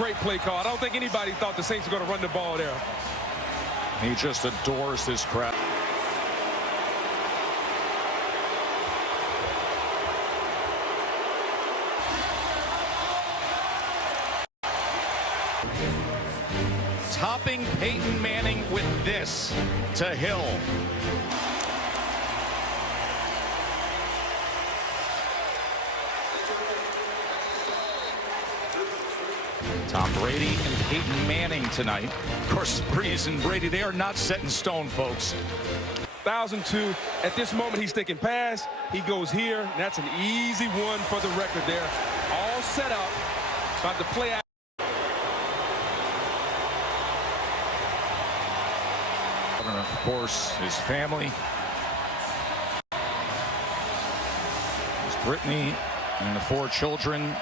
great play call. I don't think anybody thought the Saints were going to run the ball there. He just adores this crowd. Topping Peyton Manning with this to Hill. Tom Brady and Peyton Manning tonight. Of course, Brees and Brady, they are not set in stone, folks. 1,002. At this moment, he's thinking pass. He goes here. And that's an easy one for the record there. All set up. About to play out. And of course, his family. There's Brittany and the 4 children.